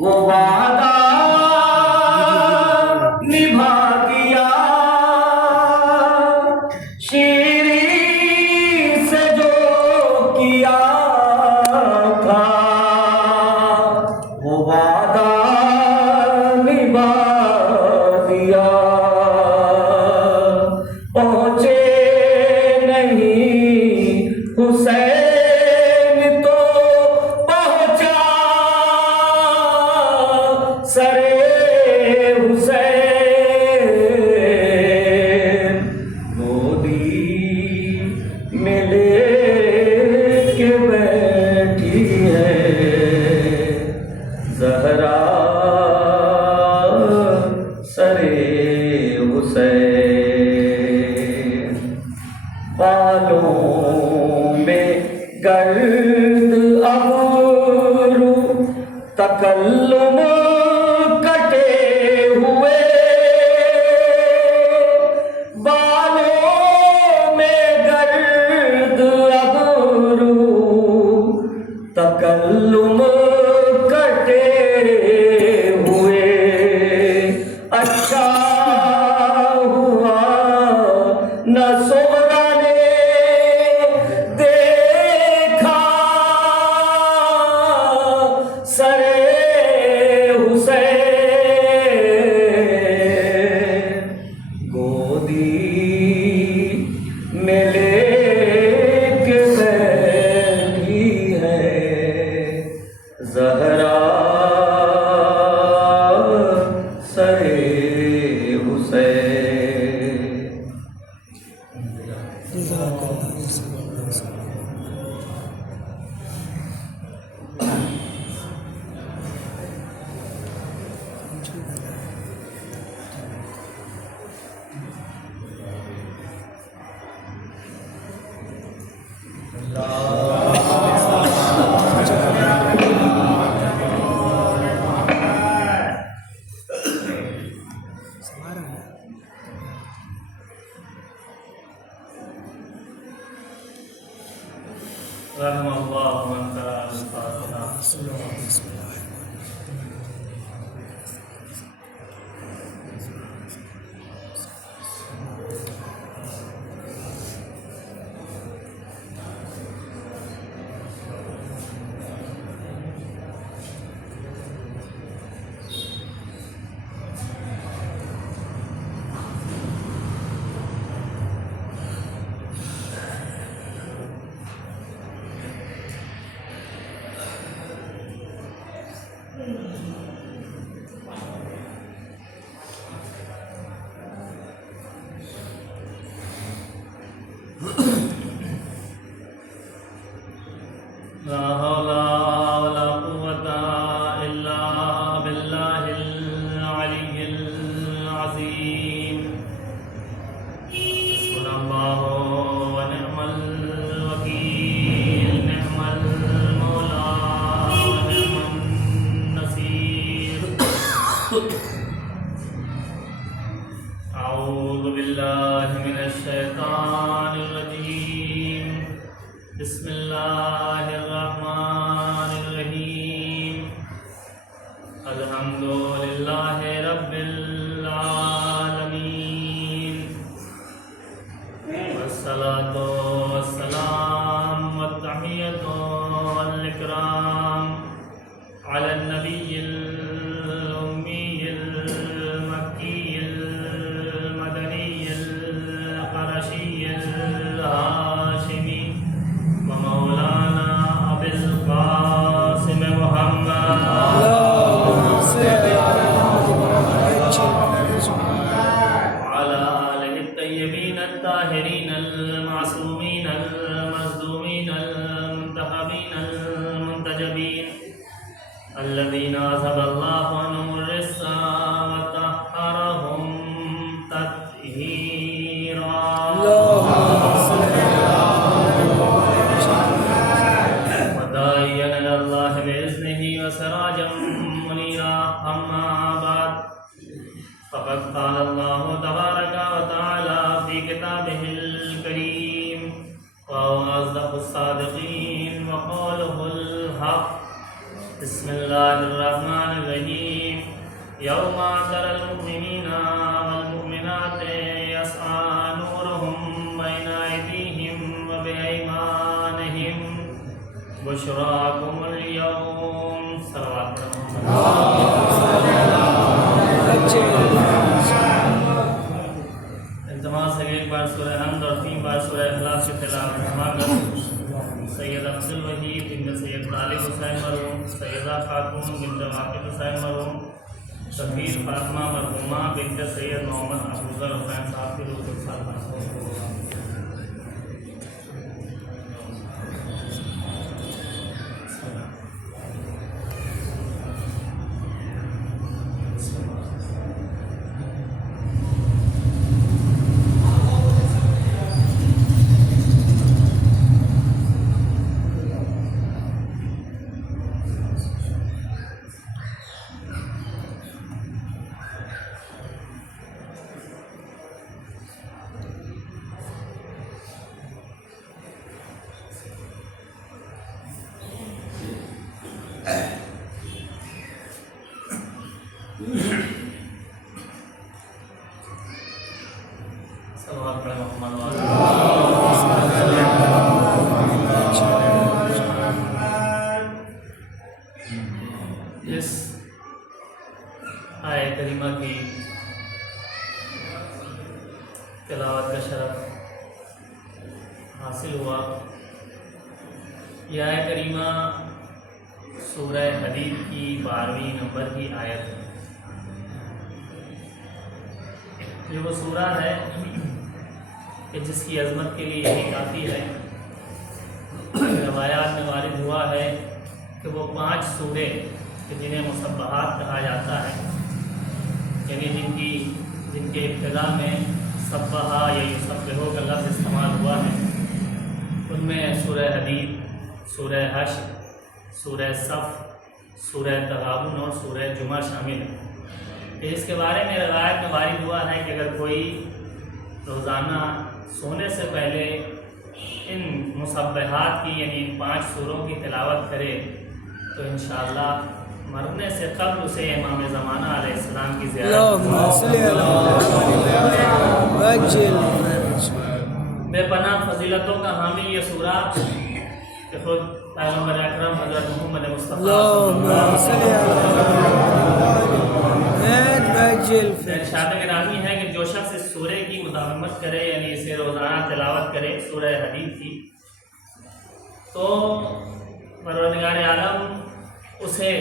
وہ وعدہ نبھا دیا، شیریں سے جو کیا تھا وہ وعدہ نبھا دیا، پہنچے نہیں حسین تو پہنچا سرے حسین، گودی میں لے کے بیٹھی ہے زہرا سرے حسین، بالوں میں گرد ابرو تکلم کٹے ہوئے، بالوں میں گرد ابرو تکلم کٹے ہوئے، اچھا ہوا نہ صغرا نے دیکھا سرے حسین، گودی میں لے کے بیٹھی ہے زہرا سرے حسین۔ رحم اللہ من قرأ الفاتحہ۔ لا حول ولا قوة إلا بالله العلي العظيم، حسبنا الله ونعم الوكيل، نعم المولى ونعم النصير۔ أعوذ بالله من الشيطان الرجيم، بسم اللہ الرحمن الرحیم، الحمد للہ رب العالمین، والصلاة والسلام والتحیۃ والاکرام علی النبی الأمی المکی المدنی القرشی الہاشمی ومولانا ابی القاسم محمد وعلى آلہ الطیبین الطاہرین المعصومین المظلومین المنتخبین المنتجبین الذین اذهب اللہ عنهم الرجس وطہرهم تطہیرا۔ وسراجا منيرا، أما بعد، فقد قال الله تبارك وتعالى في كتابه الكريم، وهو أصدق الصادقين وقوله الحق، بسم اللہ الرحمن الرحیم یوم تری المؤمنین والمؤمنات یسعی نورهم بین ایدیہم وبایمانہم بشراکم اليوم صلوات التماس ہے ایک بار سورہ حمد اور 3 بار سورہ اخلاص کی تلاوت فرماگر سید عبدالوحید بنت سید طالب حسین مرحوم، سیدہ خاتون بنت واقف حسین مرحوم، سفیر فاطمہ مرحومہ بنت سید محمد افروزہ حسین صاحب کی روح کو سلام۔ اس آیہ کریمہ کی تلاوت کا شرف حاصل ہوا۔ یہ آیہ کریمہ سورہ حدید کی 12ویں نمبر کی آیت ہے۔ یہ وہ سورہ ہے کہ جس کی عظمت کے لیے یہی کافی ہے۔ روایات میں وارد ہوا ہے کہ وہ 5 سورے کہ جنہیں مصبحات کہا جاتا ہے، یعنی جن کے ابتدا میں صبحہ یا یسبحو کا لفظ استعمال ہوا ہے، ان میں سورہ حدید، سورہ حشر، سورہ صف، سورہ تغابن اور سورہ جمعہ شامل ہے۔ اس کے بارے میں روایت میں وارد ہوا ہے کہ اگر کوئی روزانہ سونے سے پہلے ان مصبحات کی یعنی 5 سوروں کی تلاوت کرے تو انشاءاللہ مرنے سے قبل اسے امام زمانہ علیہ السلام کی زیارت بے پناہ فضیلتوں کا حامل یہ سورہ کہ خود پیغمبر اکرم حضرت محمد مصطفیٰ ارشاد گرامی ہے کہ جو شخص اس سورے کی مداومت کرے یعنی اسے روزانہ تلاوت کرے سورہ حدید کی، تو پروردگار عالم اسے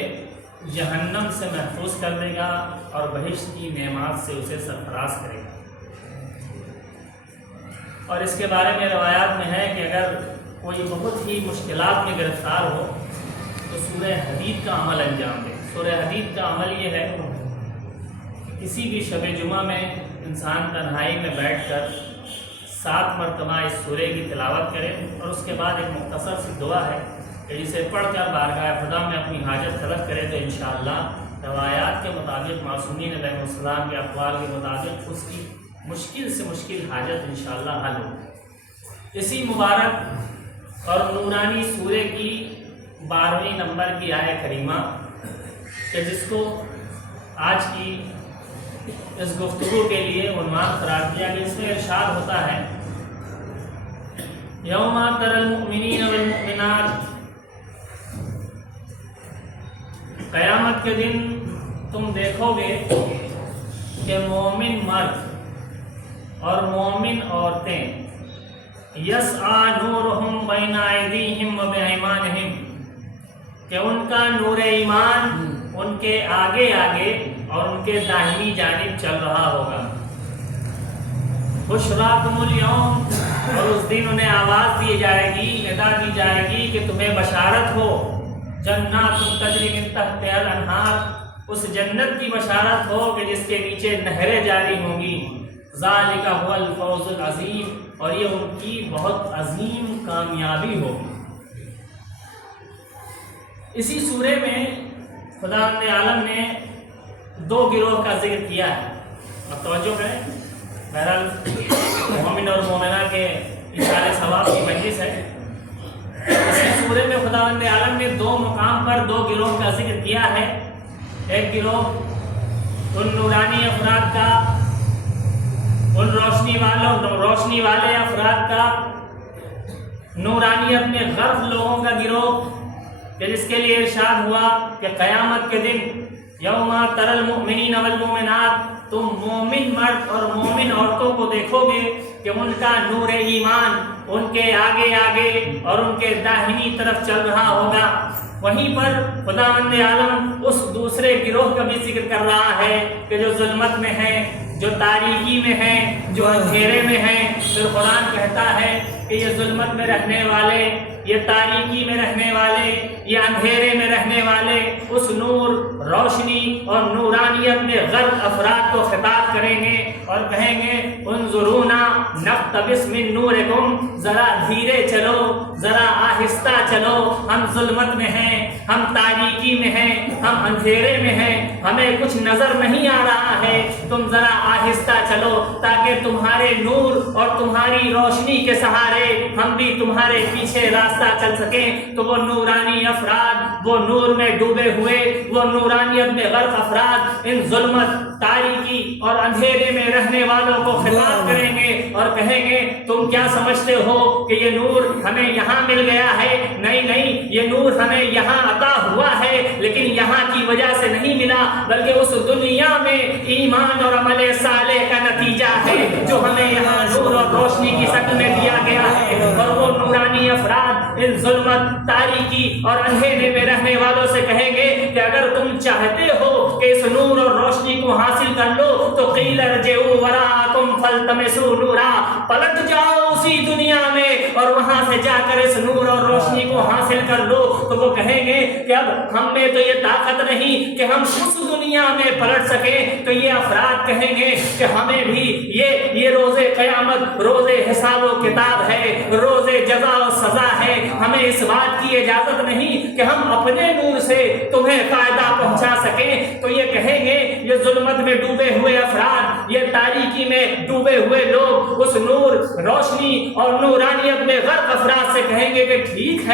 جہنم سے محفوظ کر دے گا اور بہشت کی نعمات سے اسے سرفراز کرے گا۔ اور اس کے بارے میں روایات میں ہے کہ اگر کوئی بہت ہی مشکلات میں گرفتار ہو تو سورہ حدید کا عمل انجام دے۔ سورہ حدید کا عمل یہ ہے کہ کسی بھی شب جمعہ میں انسان تنہائی میں بیٹھ کر 7 مرتبہ اس سورے کی تلاوت کرے اور اس کے بعد ایک مختصر سی دعا ہے کہ جسے پڑھ کر بارگاہ خدا میں اپنی حاجت طلب کرے تو انشاءاللہ روایات کے مطابق معصومین علیہ السلام کے اقوال کے مطابق اس کی مشکل سے مشکل حاجت انشاءاللہ حل ہو۔ اسی مبارک اور نورانی سورے کی 12ویں نمبر کی آیہ کریمہ کہ جس کو آج کی اس گفتگو کے لیے عنوان قرار دیا کہ اس میں ارشاد ہوتا ہے یوم تری المؤمنین والمؤمنات، قیامت کے دن تم دیکھو گے کہ مومن مرد اور مومن عورتیں یسعی نورہم بین ایدیہم وبایمانہم، کہ ان کا نور ایمان ان کے آگے آگے اور ان کے داہنی جانب چل رہا ہوگا۔ بشراکم اليوم، اور اس دن انہیں آواز دی جائے گی، ندا دی جائے گی کہ تمہیں بشارت ہو، جنات تجری من تحتہا الانہار، اس جنت کی بشارت ہو کہ جس کے نیچے نہریں جاری ہوں گی۔ ذالک هو الفوز العظیم، اور یہ ان کی بہت عظیم کامیابی ہوگی۔ اسی سورے میں خدا عالم نے 2 گروہ کا ذکر کیا ہے۔ اب توجہ کریں، بہرحال مومن اور مومنہ کے اشارے ثواب کی مجلس ہے۔ اسی سورے میں خداوند عالم نے دو مقام پر دو گروہ کا ذکر کیا ہے. ایک گروہ ان نورانی افراد کا، ان روشنی والے افراد کا، نورانیت میں غرق لوگوں کا گروہ، کہ جس کے لیے ارشاد ہوا کہ قیامت کے دن یوم تری المؤمنین والمؤمنات، تم مومن مرد اور مومن عورتوں کو دیکھو گے کہ ان کا نور ایمان ان کے آگے آگے اور ان کے داہنی طرف چل رہا ہوگا. وہیں پر خداوند عالم اس دوسرے گروہ کا بھی ذکر کر رہا ہے کہ جو ظلمت میں ہے، جو تاریکی میں ہے، جو اندھیرے میں ہے. پھر قرآن کہتا ہے کہ یہ ظلمت میں رہنے والے، یہ تاریکی میں رہنے والے، یہ اندھیرے میں رہنے والے اس نور، روشنی اور نورانیت میں غرق افراد کو خطاب کریں گے اور کہیں گے انظرونا نقتبس من نورکم، ذرا دھیرے چلو، ذرا آہستہ چلو، ہم ظلمت میں ہیں، ہم تاریکی میں ہیں، ہم اندھیرے میں ہیں، ہمیں کچھ نظر نہیں آ رہا ہے، تم ذرا آہستہ چلو تاکہ تمہارے نور اور تمہاری روشنی کے سہارے ہم بھی تمہارے پیچھے راستہ چل سکیں. تو وہ نورانی افراد، وہ نور میں ڈوبے ہوئے، وہ نورانیت میں غرق افراد ان ظلمت، تاریکی اور اندھیرے میں رہنے والوں کو خطاب کریں گے اور کہیں گے تم کیا سمجھتے ہو کہ یہ نور ہمیں یہاں مل گیا ہے؟ نہیں نہیں، یہ نور ہمیں یہاں عطا ہوا ہے، لیکن یہاں کی وجہ سے نہیں ملا، بلکہ اس دنیا میں ایمان اور عمل صالح کا نتیجہ ہے جو ہمیں یہاں نور اور روشنی کی شکل میں دیا گیا ہے. اور وہ نورانی افراد ان ظلمت، تاریکی اور اندھیرے میں رہنے والوں سے کہیں گے کہ اگر تم چاہتے ہو کہ اس نور اور روشنی کو حاصل کر لو تو قیل ارجعوا وراءکم فالتمسوا نورا، پلٹ جاؤ اسی دنیا میں اور وہاں سے جا کر اس نور اور روشنی کو حاصل کر لو. تو وہ کہیں گے کہ اب ہم میں تو یہ طاقت نہیں کہ ہم اس دنیا میں پلٹ سکیں. تو یہ افراد کہیں گے کہ ہمیں بھی یہ روز قیامت، روز حساب و کتاب ہے، روز جزا و سزا ہے، ہمیں اس بات کی اجازت نہیں کہ ہم اپنے نور سے تمہیں فائدہ پہنچا سکیں. تو یہ کہیں گے، یہ ظلمت میں ڈوبے ہوئے افراد، یہ تاریکی میں ڈوبے ہوئے لوگ اس نور، روشنی اور نورانیت میں غرق افراد سے کہیں گے کہ ٹھیک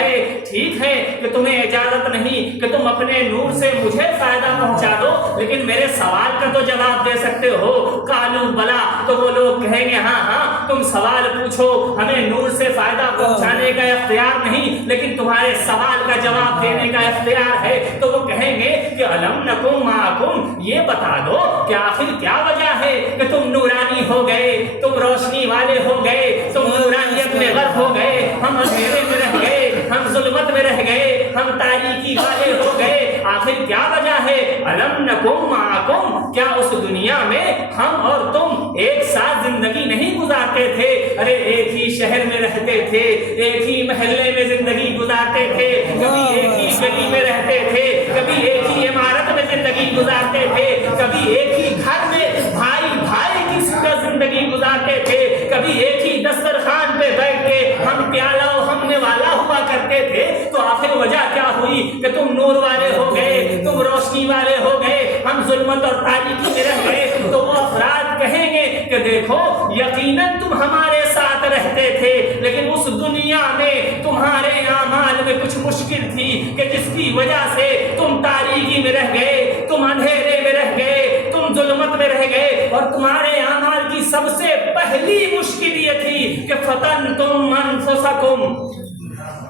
ہے کہ تمہیں اجازت نہیں کہ تم اپنے نور سے مجھے فائدہ پہنچا دو، لیکن میرے سوال کا تو جواب دے سکتے ہو. قالوا بلا، تو وہ لوگ کہیں گے ہاں تم سوال پوچھو، ہمیں نور سے فائدہ پہنچانے کا اختیار نہیں، لیکن تمہارے سوال کا جواب دینے کا اختیار ہے. تو وہ کہیں گے کہ الم نکن معکم، یہ بتا دو کہ آخر کیا وجہ ہے کہ تم نورانی ہو گئے، تم روشنی والے ہو گئے، تم نورانیت میں غرق ہو گئے، ہم اندھیرے میں رہ گئے، ہم ظلمت میں رہ گئے، ہم تاریکی والے ہو گئے، آخر کیا وجہ ہے؟ الم نکن معکم، کیا اس دنیا میں ہم اور تم ایک ساتھ زندگی نہیں گزارتے تھے؟ ارے ایک ہی شہر میں رہتے تھے، ایک ہی محلے میں زندگی گزارتے تھے، کبھی ایک ہی گلی میں رہتے تھے، کبھی ایک ہی عمارت میں زندگی گزارتے تھے، کبھی ایک ہی گھر میں بھائی کی زندگی گزارتے تھے، کبھی ایک ہی دسترخوان پہ بیٹھ کے ہم پیالہ و ہم نے والا ہوا کرتے تھے. تو آخر وجہ کیا ہوئی کہ تم نور والے ہو گئے، تم روشنی والے ہو گئے، ہم ظلمت اور تاریکی میں رہ گئے؟ تو وہ افراد کہیں گے کہ دیکھو یقیناً تم ہمارے ساتھ رہتے تھے، لیکن اس دنیا میں تمہارے اعمال میں کچھ مشکل تھی کہ جس کی وجہ سے تم تاریکی میں رہ گئے، تم اندھیرے میں رہ گئے، تم ظلمت میں رہ گئے. اور تمہارے اعمال کی سب سے پہلی مشکل یہ تھی کہ فتنتم انفسکم،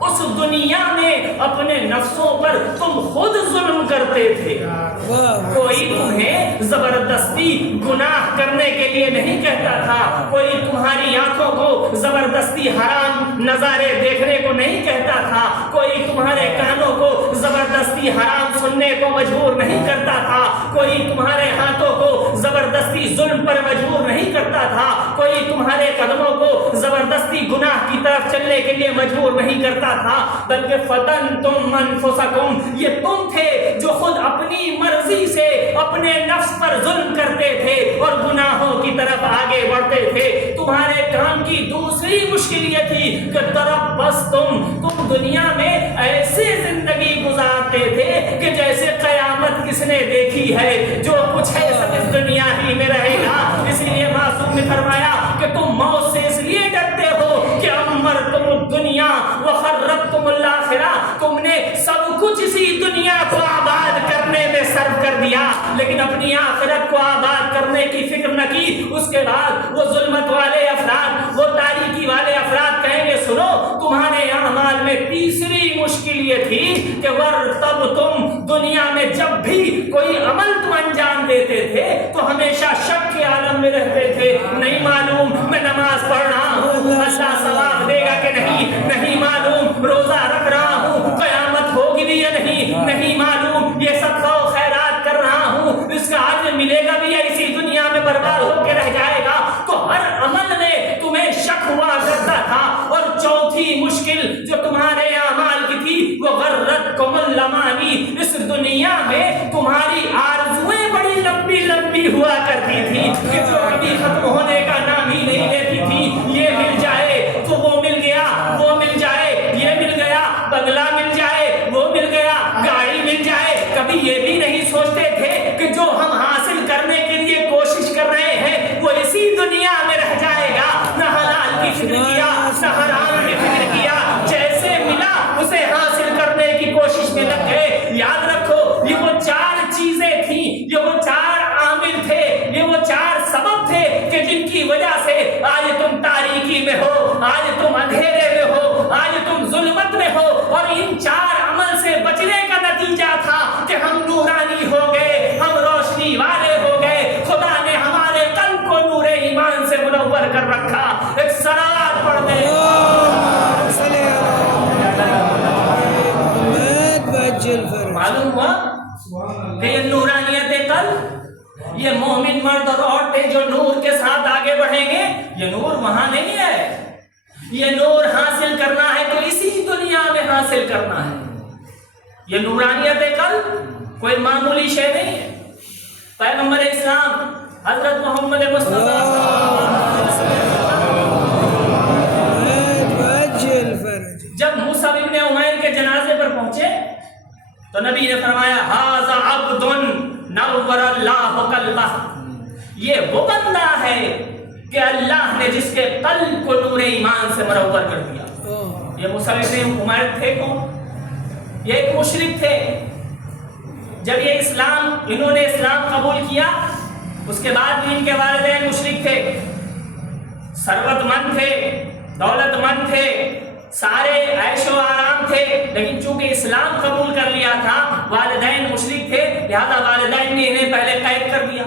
اس دنیا میں اپنے نفسوں پر تم خود ظلم کرتے تھے. کوئی تمہیں زبردستی گناہ کرنے کے لیے نہیں کہتا تھا، کوئی تمہاری آنکھوں کو زبردستی حرام نظارے دیکھنے کو نہیں کہتا تھا، کوئی تمہارے کانوں کو زبردستی حرام سننے کو مجبور نہیں کرتا تھا، کوئی تمہارے ہاتھوں کو زبردستی ظلم پر مجبور نہیں کرتا تھا، کوئی تمہارے قدموں کو زبردستی گناہ کی طرف چلنے کے لیے مجبور نہیں کرتا تھا، بلکہ فتنتم انفسکم، یہ تم تھے جو خود اپنی مرضی سے اپنے نفس پر ظلم کرتے تھے اور گناہوں کی طرف آگے بڑھتے تھے. تمہارے کام کی دوسری مشکل یہ تھی کہ تم دنیا میں ایسے زندگی گزارتے تھے کہ جیسے قیامت کس نے دیکھی ہے، جو کچھ ہے سب اس دنیا ہی میں رہے گا. اس لیے معصوم نے فرمایا کہ تم موت سے اس لیے ڈرتے ہو کہ امرتم الدنیا وخربتم سب کچھ اسی دنیا کو آباد کرنے میں صرف کر دیا لیکن اپنی آخرت کو آباد کرنے کی فکر نہ کی. اس کے بعد وہ ظلمت والے افراد، وہ تاریکی والے افراد کہیں گے سنو تمہارے اعمال میں تیسری مشکل یہ تھی کہ تب تم دنیا میں جب بھی کوئی عمل تم انجام دیتے تھے تو ہمیشہ شک کے عالم میں رہتے تھے. نہیں معلوم میں نماز پڑھ رہا ہوں اللہ ثواب دے گا کہ نہیں معلوم روزہ رکھ رہا ہوں قیامت ہوگی بھی یا نہیں معلوم یہ سب و خیرات کر رہا ہوں اس کا اجر ملے گا بھی یا اسی دنیا میں برباد ہو کے رہ جائے گا. تو ہر عمل میں تمہیں شک ہوا کرتا تھا. اور چوتھی مشکل جو تمہارے اعمال کی تھی وہ غرتکم الامانی، اس دنیا میں تمہاری آرزویں بڑی لمبی لمبی ہوا کرتی تھی کہ جو کبھی ختم ہونے کا نام ہی نہیں لیتی تھی. یہ مل جائے تو وہ مل گیا، وہ مل جائے یہ مل گیا، بنگلہ مل جائے وہ مل گیا، گاڑی مل جائے. کبھی یہ بھی نہیں سوچتے تھے کہ جو ہم حاصل کرنے کے لیے کوشش کر رہے ہیں وہ اسی دنیا میں رہ جائے گا. نہ حلال کی فکر کیا نہ حرام کی فکر کیا، جیسے ملا اسے حاصل کرنے کی کوشش میں لگ گئے. یاد رکھو یہ وہ چار چیزیں تھیں، یہ وہ چار عامل تھے، یہ وہ چار سبب تھے کہ جن کی وجہ سے آج تم تاریکی میں ہو، آج تم اندھیرے میں ہو، آج تم ظلمت میں ہو. اور ان چار عمل سے بچنے کا نتیجہ تھا کہ ہم نورانی ہو گئے، ہم روشنی والے ہو گئے. خدا نے ہمارے قلب کو نور ایمان سے منور کر رکھا. ایک صلوات پڑھ دیں. معلوم ہوا کہ یہ نورانیت قلب، یہ مومن مرد اور عورتیں جو نور کے ساتھ آگے بڑھیں گے، یہ نور وہاں نہیں ہے. یہ نور حاصل کرنا ہے تو اسی دنیا میں حاصل کرنا ہے. یہ نورانیت قلب کوئی معمولی شے نہیں ہے. پیغمبر اسلام حضرت محمد مصطفیٰ جب مصعب ابن عمیر کے جنازے پر پہنچے تو نبی نے فرمایا ھذا عبد نور اللہ قلبہ، یہ وہ بندہ ہے کہ اللہ نے جس کے قلب کو نور ایمان سے منور کر دیا. یہ مصعب ابن عمیر تھے کون؟ یہ ایک مشرک تھے. جب یہ انہوں نے اسلام قبول کیا اس کے بعد بھی ان کے والدین مشرک تھے، ثروت مند تھے، دولت مند تھے، سارے عیش و آرام تھے، لیکن چونکہ اسلام قبول کر لیا تھا والدین مشرک تھے لہذا والدین نے انہیں پہلے قید کر دیا.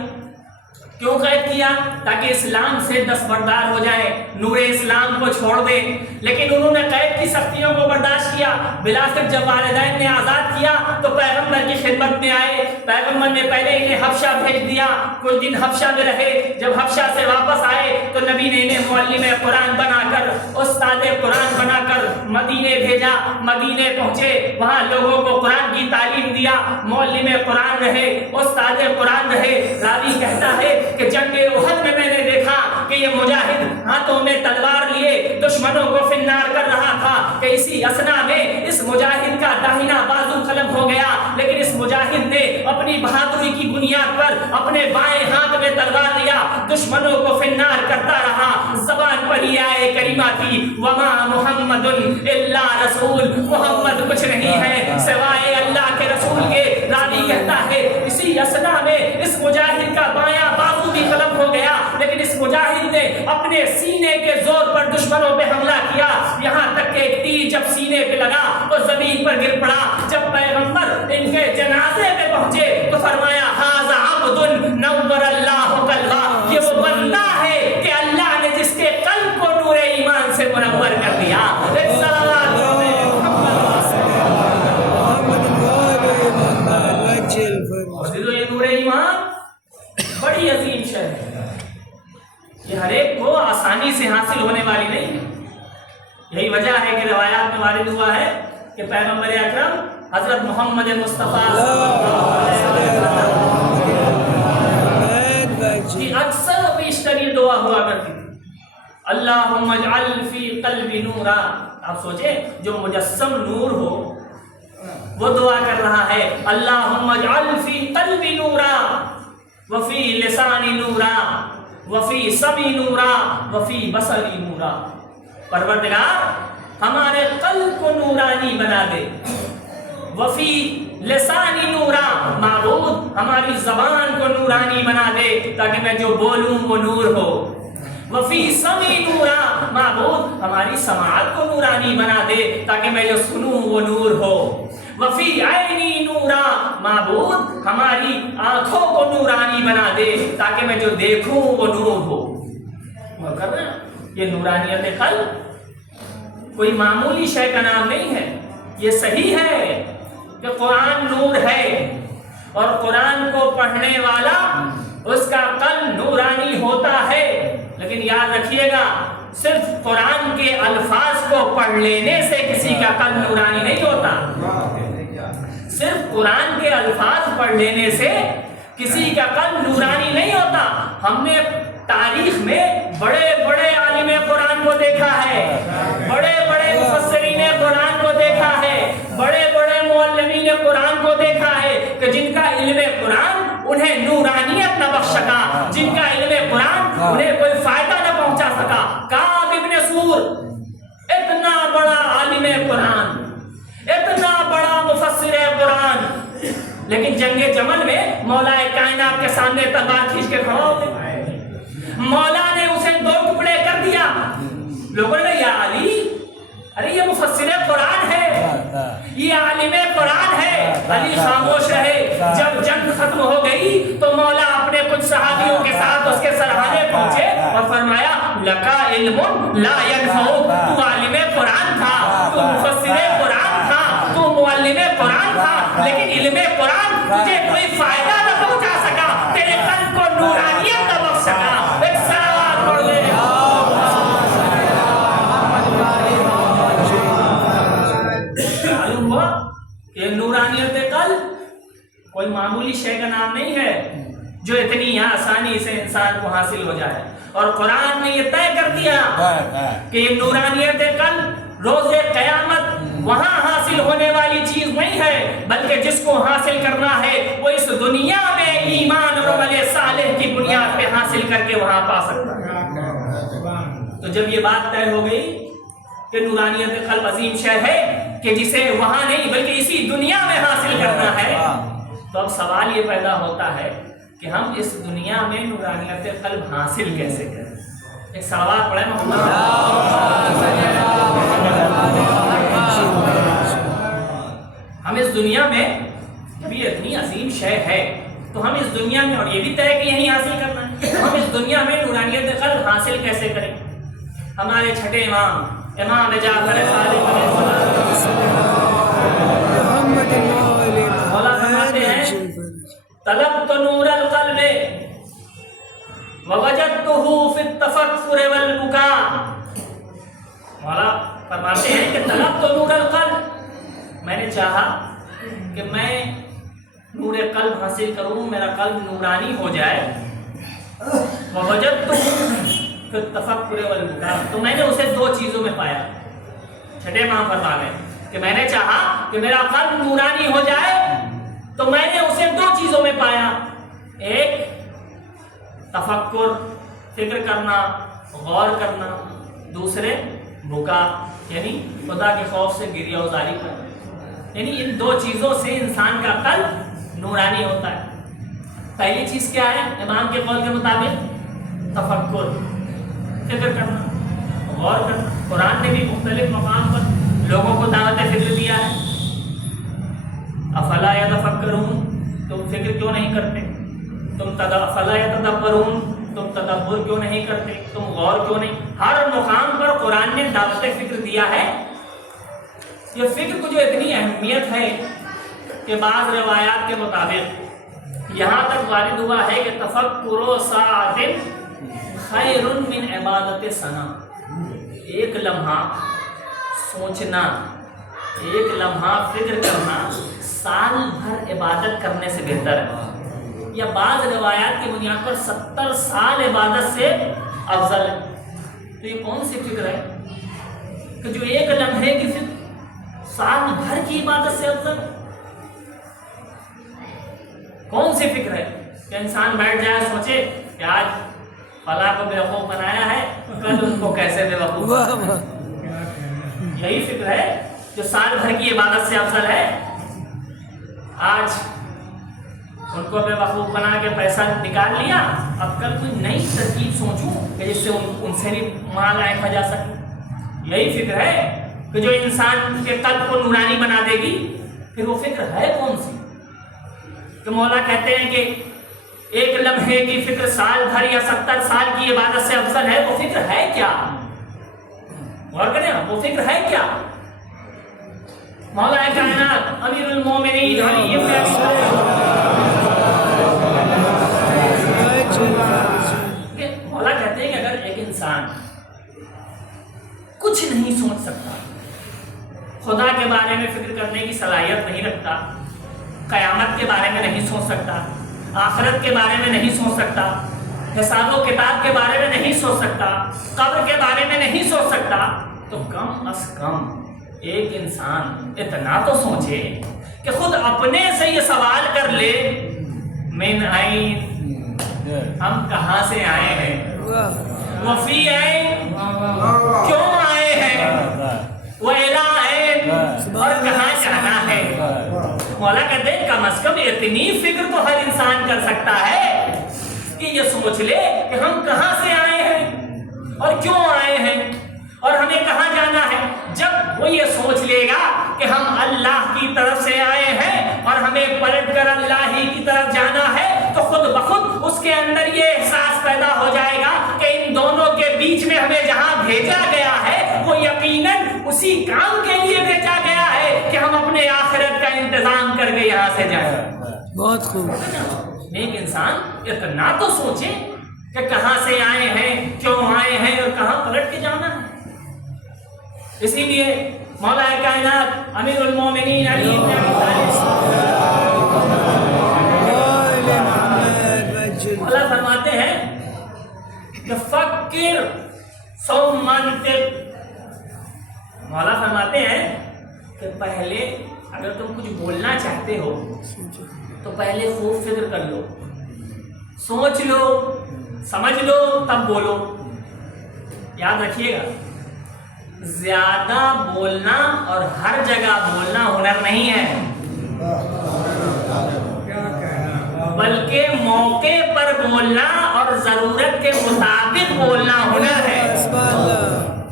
کیوں قید کیا؟ تاکہ اسلام سے دستبردار ہو جائے، نور اسلام کو چھوڑ دے. لیکن انہوں نے قید کی سختیوں کو برداشت کیا. بلاخر جب والدین نے آزاد کیا تو پیغمبر کی خدمت میں آئے. پیغمبر نے پہلے انہیں حبشہ بھیج دیا، کچھ دن حبشہ میں رہے. جب حبشہ سے واپس آئے تو نبی نے انہیں معلم قرآن بنا کر، استاد قرآن بنا کر مدینے بھیجا. مدینے پہنچے، وہاں لوگوں کو قرآن کی تعلیم دیا. معلم قرآن رہے، استاد قرآن رہے. راوی کہتا ہے کہ جنگ احد میں نے دیکھا کہ یہ مجاہد ہاتھوں میں تلوار لیے دشمنوں کو فنار کر رہا تھا کہ اسی اسنا میں اس مجاہد کا داہنا بازو قلم ہو گیا. لیکن اس مجاہد نے اپنی بہادری کی بنیاد پر اپنے بائیں ہاتھ میں تلوار لیا، دشمنوں کو فنار کرتا رہا. زبان پر ہی آئے کریمہ تھی وما محمد الا رسول، محمد کچھ نہیں ہے سوائے اللہ کے رسول کے. راوی کہتا ہے اسی اسنا میں اس مجاہد کا بایاں بازو بھی قلم ہو گیا، لیکن اس مجاہد نے اپنے سینے کے زور پر دشمنوں پہ حملہ کیا. یہاں تک کہ ایک تیر جب سینے پہ لگا تو زمین پر گر پڑا. جب پیغمبر ان کے جنازے پہ پہنچے تو فرمایا ھذا عبد نور اللہ قلبہ، یہ وہ بندہ ہے کہ اللہ نے جس کے قلب کو نور ایمان سے منور کر دیا. ایک صلوات یہ نور ایمان بڑی عظیم شے ہے. یہ ہر ایک کو آسانی سے حاصل ہونے والی نہیں ہے. یہی وجہ ہے کہ روایات میں وارد ہوا ہے کہ پیغمبر اکرم حضرت محمد مصطفیٰ کی اکثر و بیشتر یہ دعا ہوا کرتی تھی اللہم اجعل فی قلبی نورا. آپ سوچیں جو مجسم نور ہو وہ دعا کر رہا ہے اللہم اجعل فی قلبی نورا وفی لسانی نورا وفی سمی نورا وفی بصری نورا. پروردگار ہمارے قلب کو نورانی بنا دے، وفی لسانی نورا، معبود ہماری زبان کو نورانی بنا دے تاکہ میں جو بولوں وہ نور ہو۔ وفی سمی نورا، معبود ہماری سماعت کو نورانی بنا دے تاکہ میں جو سنوں وہ نور ہو۔ وفی عینی نورا، معبود ہماری آنکھوں کو نورانی بنا دے تاکہ میں جو دیکھوں وہ نور ہو۔ یہ نورانیت قلب کوئی معمولی شے کا نام نہیں ہے۔ یہ صحیح ہے کہ قرآن نور ہے اور قرآن کو پڑھنے والا اس کا قلب نورانی ہوتا ہے، لیکن یاد رکھیے گا صرف قرآن کے الفاظ کو پڑھ لینے سے کسی کا قلب نورانی نہیں ہوتا۔ صرف قرآن کے الفاظ پڑھ لینے سے کسی کا قلب نورانی نہیں ہوتا۔ ہم نے تاریخ میں بڑے بڑے عالم قرآن کو دیکھا ہے، بڑے بڑے مفسرین قرآن کو دیکھا ہے، بڑے بڑے معلمین قرآن کو دیکھا ہے کہ جن کا علم قرآن انہیں نورانیت نہ بخش سکا، جن کا علم قرآن انہیں کوئی فائدہ نہ پہنچا سکا۔ کعب ابن سور اتنا بڑا عالم قرآن، اتنا بڑا مفسر قرآن، لیکن جنگ جمل میں مولا کائنات کے سامنے تلوار کھینچ کے کھڑا ہو گئے۔ مولا نے اسے دو ٹکڑے کر دیا۔ لوگوں نے یا علی، ارے یہ مفسر قرآن ہے، یہ عالم قرآن ہے۔ علی خاموش رہے۔ جب جنگ ختم ہو گئی تو مولا اپنے کچھ صحابیوں کے ساتھ اس کے سرحانے پہنچے اور فرمایا لکا علم لا ينفعک، تو عالم قرآن تھا، تو مفسر قرآن تھا، تو معلم قرآن تھا، لیکن علم قرآن تجھے کوئی فائدہ نہ پہنچا سکا، تیرے قلب کو نورانیت نہ بخش سکا۔ ایک صلوات پڑھ لے۔ معلوم ہوا کہ نورانیت قلب کوئی معمولی شے کا نام نہیں ہے جو اتنی آسانی سے انسان کو حاصل ہو جائے، اور قرآن نے یہ طے کر دیا کہ یہ نورانیت قلب روز قیامت وہاں حاصل ہونے والی چیز نہیں ہے، بلکہ جس کو حاصل کرنا ہے وہ اس دنیا میں ایمان اور عمل صالح کی بنیاد پہ حاصل کر کے وہاں پا سکتا ہے۔ تو جب یہ بات طے ہو گئی کہ نورانیت قلب عظیم شے ہے کہ جسے وہاں نہیں بلکہ اسی دنیا میں حاصل کرنا ہے، تو اب سوال یہ پیدا ہوتا ہے کہ ہم اس دنیا میں نورانیت قلب حاصل کیسے کریں؟ ایک صلوات پڑھیں محمد۔ ہم اس دنیا میں جب یہ اتنی عظیم شے ہے تو ہم اس دنیا میں، اور یہ بھی طے کہ یہی حاصل کرنا ہے، ہم اس دنیا میں نورانیت قلب حاصل کیسے کریں؟ ہمارے چھٹے امام جعفر صادق علیہ السلام مولا فرماتے ہیں طلبت نور القلب ووجدته في التفکر والبکاء۔ مولا فرماتے ہیں کہ طلبت نور القلب، میں نے چاہا کہ میں نور قلب حاصل کروں، میرا قلب نورانی ہو جائے۔ ووجدته في التفکر والبکاء، تو میں نے اسے دو چیزوں میں پایا۔ چھٹے امام فرما رہے ہیں کہ میں نے چاہا کہ میرا قلب نورانی ہو جائے تو میں نے اسے دو چیزوں میں پایا، ایک تفکر، فکر کرنا، غور کرنا، دوسرے بکا یعنی خدا کے خوف سے گریہ وزاری کرنا۔ یعنی ان دو چیزوں سے انسان کا قلب نورانی ہوتا ہے۔ پہلی چیز کیا ہے امام کے قول کے مطابق؟ تفکر، فکر کرنا، غور کرنا۔ قرآن نے بھی مختلف مقام پر لوگوں کو دعوت فکر دیا ہے۔ افلا یتفکرون، تم فکر کیوں نہیں کرتے؟ افلا یتدبرون، تم تدبر کیوں نہیں کرتے؟ تم غور کیوں نہیں؟ ہر مقام پر قرآن نے دعوت فکر دیا ہے۔ یہ فکر کو جو اتنی اہمیت ہے کہ بعض روایات کے مطابق یہاں تک وارد ہوا ہے کہ تفکر ساعۃ خیر من عبادت سنہ، ایک لمحہ سوچنا، ایک لمحہ فکر کرنا سال بھر عبادت کرنے سے بہتر ہے۔ یا بعض روایات کی بنیاد پر 70 سال عبادت سے افضل ہے۔ تو یہ کون سی فکر ہے کہ جو ایک لمحے کی فکر سال بھر کی عبادت سے افضل ہے؟ کون سی فکر ہے کہ انسان بیٹھ جائے سوچے کہ آج فلاں کو بیوقوف بنایا ہے، کل ان کو کیسے بیوقوف؟ یہی فکر ہے جو سال بھر کی عبادت سے افضل ہے؟ آج ان کو بیوقوف بنا کے پیسہ نکال لیا، اب کل کوئی نئی ترکیب سوچوں کہ جس سے ان سے بھی مال آئے کھا جا سکے۔ یہی فکر ہے کہ جو انسان کے قلب کو نورانی بنا دے گی، پھر وہ فکر ہے کون سی؟ کہ مولا کہتے ہیں کہ ایک لمحے کی فکر سال بھر یا 70 سال کی عبادت سے افضل ہے۔ وہ فکر ہے کیا؟ غور کریں، وہ فکر ہے کیا؟ مولا کائنات امیر المومنین علی ابن ابی طالب، مولا کہتے ہیں کہ اگر ایک انسان کچھ نہیں سوچ سکتا، خدا کے بارے میں فکر کرنے کی صلاحیت نہیں رکھتا، قیامت کے بارے میں نہیں سوچ سکتا، آخرت کے بارے میں نہیں سوچ سکتا، حساب و کتاب کے بارے میں نہیں سوچ سکتا، قبر کے بارے میں نہیں سوچ سکتا، تو کم از کم ایک انسان اتنا تو سوچے کہ خود اپنے سے یہ سوال کر لے، من این، ہم کہاں سے آئے ہیں، وفی این، کیوں آئے ہیں، وَإِلَىٰ این، اور کہاں جانا ہے۔ مولا کہتے ہیں کم از کم اتنی فکر تو ہر انسان کر سکتا ہے کہ یہ سوچ لے کہ ہم کہاں سے آئے ہیں اور کیوں آئے ہیں اور ہمیں کہاں جانا ہے۔ جب وہ یہ سوچ لے گا کہ ہم اللہ کی طرف سے آئے ہیں اور ہمیں پلٹ کر اللہ ہی کی طرف جانا ہے، تو خود بخود اس کے اندر یہ احساس پیدا ہو جائے گا کہ ان دونوں کے بیچ میں ہمیں جہاں بھیجا گیا ہے وہ یقیناً اسی کام کے لیے بھیجا گیا ہے کہ ہم اپنے آخرت کا انتظام کر کے یہاں سے جائیں۔ بہت خوب۔ ایک انسان اتنا تو سوچے کہ کہاں سے آئے ہیں، کیوں آئے ہیں اور کہاں پلٹ کے جانا ہے۔ اسی لیے مولا کائنات امیر المومنین علی ابن ابی طالب اللہ فرماتے ہیں کہ فکر ثم منطق، مولا فرماتے ہیں کہ پہلے اگر تم کچھ بولنا چاہتے ہو تو پہلے خوب فکر کر لو، سوچ لو، سمجھ لو، تب بولو۔ یاد رکھیے گا، زیادہ بولنا اور ہر جگہ بولنا ہنر نہیں ہے، بلکہ موقع پر بولنا اور ضرورت کے مطابق بولنا ہنر ہے۔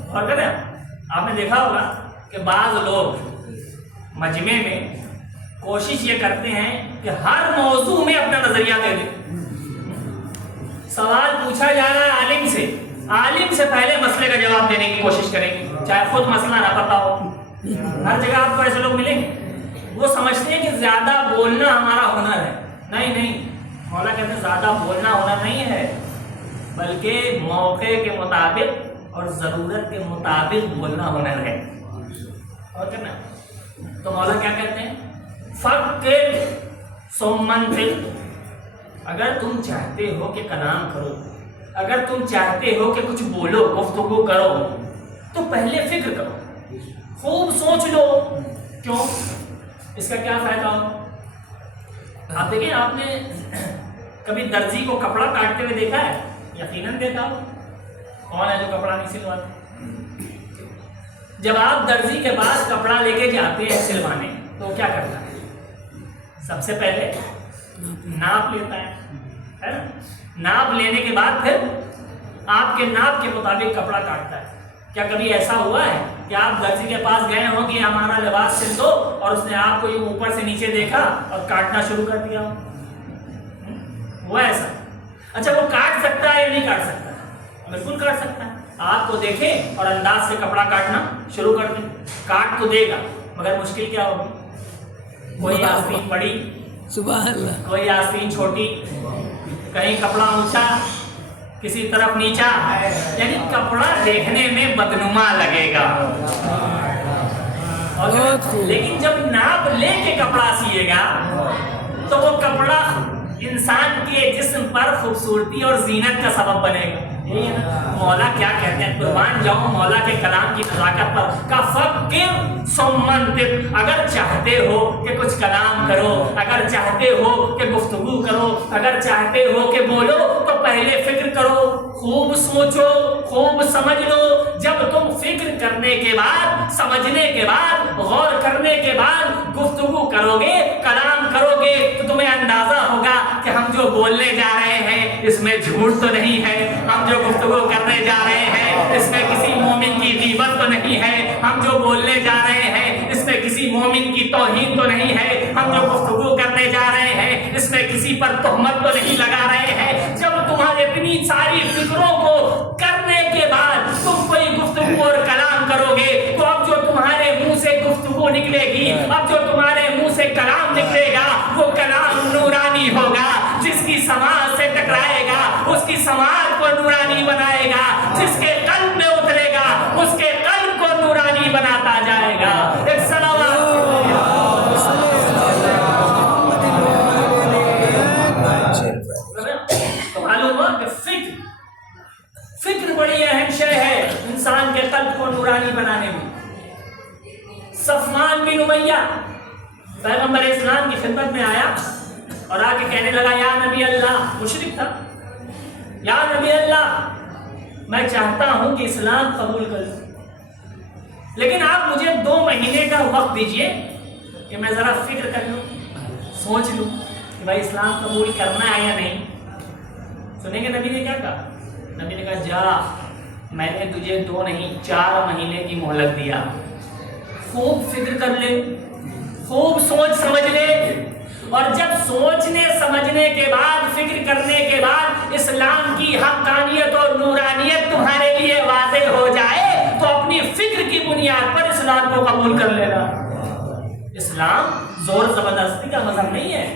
اور کہتے ہیں آپ نے دیکھا ہوگا کہ بعض لوگ مجمع میں کوشش یہ کرتے ہیں کہ ہر موضوع میں اپنا نظریہ دے دیں۔ سوال پوچھا جا رہا ہے عالم سے پہلے مسئلے کا جواب دینے کی کوشش کریں گے، چاہے خود مسئلہ نہ پتا ہو۔ ہر جگہ آپ کو ایسے لوگ ملیں گے، وہ سمجھتے ہیں کہ زیادہ بولنا ہمارا ہنر ہے۔ نہیں، مولا کہتے ہیں زیادہ بولنا ہنر نہیں ہے، بلکہ موقع کے مطابق اور ضرورت کے مطابق بولنا ہنر ہے۔ اور کہنا تو مولا کیا کہتے ہیں، فکر ثم منطق، اگر تم چاہتے ہو کہ کلام کرو، اگر تم چاہتے ہو کہ کچھ بولو، گفتگو کرو، تو پہلے فکر کرو، خوب سوچ لو۔ کیوں؟ اس کا کیا فائدہ ہو؟ آپ دیکھیں، آپ نے کبھی درزی کو کپڑا کاٹتے ہوئے دیکھا ہے؟ یقیناً دیکھا ہو۔ کون ہے جو کپڑا نہیں سلواتا؟ جب آپ درزی کے پاس کپڑا لے کے جاتے ہیں سلوانے تو کیا کرتا ہے؟ سب سے پہلے ناپ لیتا ہے نا؟ ناپ لینے کے بعد پھر آپ کے ناپ کے مطابق کپڑا کاٹتا ہے۔ کیا کبھی ایسا ہوا ہے کہ آپ درزی کے پاس گئے ہوں کہ ہمارا لباس سل دو اور اس نے آپ کو یہ اوپر سے نیچے دیکھا اور کاٹنا شروع کر دیا ہو؟ ہوا ایسا؟ اچھا، وہ کاٹ سکتا ہے یا نہیں کاٹ سکتا؟ بالکل کاٹ سکتا ہے۔ آپ کو دیکھے اور انداز سے کپڑا کاٹنا شروع کر دیں، کاٹ تو دے گا، مگر مشکل کیا ہوگی؟ کوئی آستین بڑی، سبحان اللہ، کوئی آستین چھوٹی، کہیں کپڑا اونچا، کسی طرف نیچا، یعنی کپڑا دیکھنے میں بدنما لگے گا۔ لیکن جب ناپ لے کے کپڑا سیے گا تو وہ کپڑا انسان کے جسم پر خوبصورتی اور زینت کا سبب بنے گا۔ مولا کیا کہتے ہیں؟ قربان جاؤں مولا کے کلام کی نزاکت پر کا فکر سمنطق، اگر چاہتے ہو کہ کچھ کلام کرو، اگر چاہتے ہو کہ گفتگو کرو، اگر چاہتے ہو کہ بولو تو پہلے فکر کرو، خوب سوچو، خوب سمجھ لو۔ جب تم فکر کرنے کے بعد، سمجھنے کے بعد، غور کرنے کے بعد گفتگو کرو گے، کلام کرو گے تو تمہیں اندازہ ہوگا کہ ہم جو بولنے جا رہے ہیں اس میں جھوٹ تو نہیں ہے، ہم جو گفتگو کرنے جا رہے ہیں اس میں کسی مومن کی غیبت تو نہیں ہے، ہم جو بولنے جا رہے ہیں اس میں کسی مومن کی توہین تو نہیں ہے، ہم جو گفتگو کرنے جا رہے ہیں اس میں کسی پر تہمت تو نہیں لگا رہے ہیں۔ جب تمہارے اپنی ساری فکروں کو کرنے کے بعد تم کوئی گفتگو اور کلام کرو گے تو اب جو تمہارے منہ سے گفتگو نکلے گی، اب جو تمہارے منہ سے کلام نکلے گا وہ کلام نورانی ہوگا۔ جس کی سماعت سے ٹکرائے گا اس کی سماعت کو نورانی بنائے گا، جس کے قلب میں اترے گا اس کے قلب کو نورانی بناتا جائے گا۔ ایک صلوات تو معلوم ہوا کہ فکر بڑی اہم شے ہے انسان کے قلب کو نورانی بنانے میں۔ صفوان بن امیہ پیغمبر اسلام کی خدمت میں آیا اور آ کے کہنے لگا یا نبی اللہ، مشرک تھا، یا نبی اللہ میں چاہتا ہوں کہ اسلام قبول کر لوں، لیکن آپ مجھے 2 مہینے کا وقت دیجئے کہ میں ذرا فکر کر لوں، سوچ لوں کہ بھائی اسلام قبول کرنا ہے یا نہیں۔ سنیں گے نبی نے کیا کہا؟ نبی نے کہا جا، میں نے تجھے 2 نہیں 4 مہینے کی مہلت دیا، خوب فکر کر لے، خوب سوچ سمجھ لے، اور جب سوچنے سمجھنے کے بعد، فکر کرنے کے بعد اسلام کی حقانیت اور نورانیت تمہارے لیے واضح ہو جائے تو اپنی فکر کی بنیاد پر اسلام کو قبول کر لینا۔ اسلام زور زبردستی کا مذہب نہیں ہے،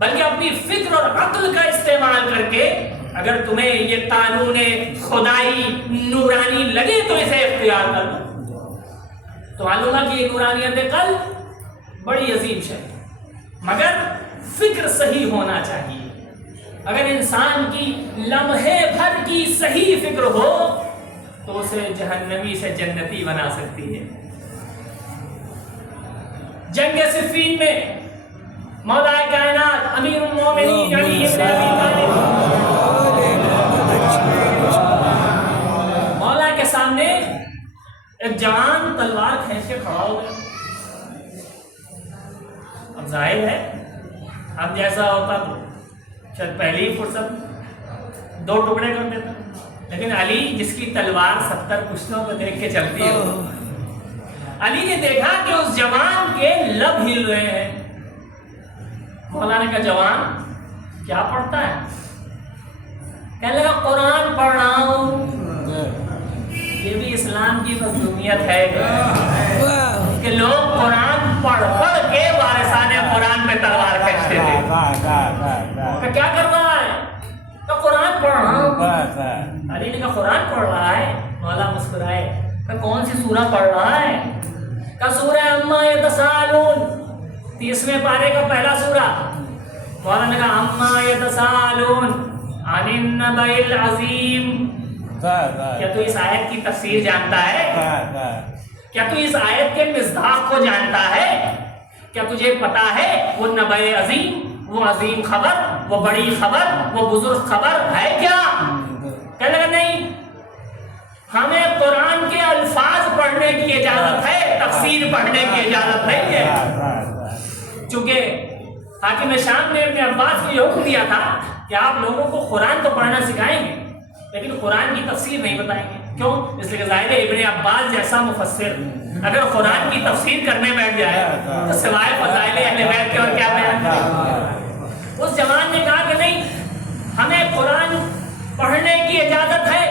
بلکہ اپنی فکر اور عقل کا استعمال کر کے اگر تمہیں یہ قانون خدائی نورانی لگے تو اسے اختیار کر لو۔ تو معلوم ہے کہ یہ نورانیت قلب بڑی عظیم ہے، مگر فکر صحیح ہونا چاہیے۔ اگر انسان کی لمحے بھر کی صحیح فکر ہو تو اسے جہنمی سے جنتی بنا سکتی ہے۔ جنگ صفین میں مولا کائنات امیر المومنین علی بن ابی طالب مولا کے سامنے ایک جوان تلوار کھینچ کے کھڑا ہو گیا۔ اب ظاہر ہے اب جیسا ہوتا تو شاید پہلی ہی فرصت 2 ٹکڑے کر دیتا، لیکن علی جس کی تلوار 70 پشتوں کو دیکھ کے چلتی ہے، علی نے دیکھا کہ اس جوان کے لب ہل رہے ہیں۔ مولا نے کہا جوان کیا پڑھتا ہے؟ کہنے لگا قرآن پڑھ رہا ہوں۔ یہ بھی اسلام کی مظلومیت ہے کہ لوگ قرآن پڑھ کے وارثان قرآن میں تلوار کھینچتے تھے۔ کیا کر رہا ہے؟ تو قرآن پڑھ رہا ہوں۔ علی نے کہا قرآن پڑھ رہا ہے؟ مولا مسکرائے، کہ کون سی سورہ پڑھ رہا ہے؟ کہ سورہ اما یتساءلون، 30ویں پارے کا پہلا سورہ۔ مولا نے کہا اما یتساءلون عن النبأ العظیم، کیا تو اس آیت کی تفسیر جانتا ہے؟ کیا تو اس آیت کے مصداق کو جانتا ہے؟ کیا تجھے پتا ہے وہ نبأ عظیم، وہ عظیم خبر، وہ بڑی خبر، وہ بزرگ خبر ہے کیا؟ کہنے لگا نہیں، ہمیں قرآن کے الفاظ پڑھنے کی اجازت ہے، تفسیر پڑھنے کی اجازت نہیں ہے۔ چونکہ حاکم شام نے ابن عباس کو یہ حکم دیا تھا کہ آپ لوگوں کو قرآن تو پڑھنا سکھائیں گے لیکن قرآن کی تفسیر نہیں بتائیں گے۔ کیوں؟ اس لیے کہ ظاہر ہے ابن عباس جیسا مفسر اگر قرآن کی تفسیر کرنے بیٹھ جائے تو سوائے فضائل اہل بیت کے اور کیا بیان کرے۔ اس جوان نے کہا کہ نہیں، ہمیں قرآن پڑھنے کی اجازت ہے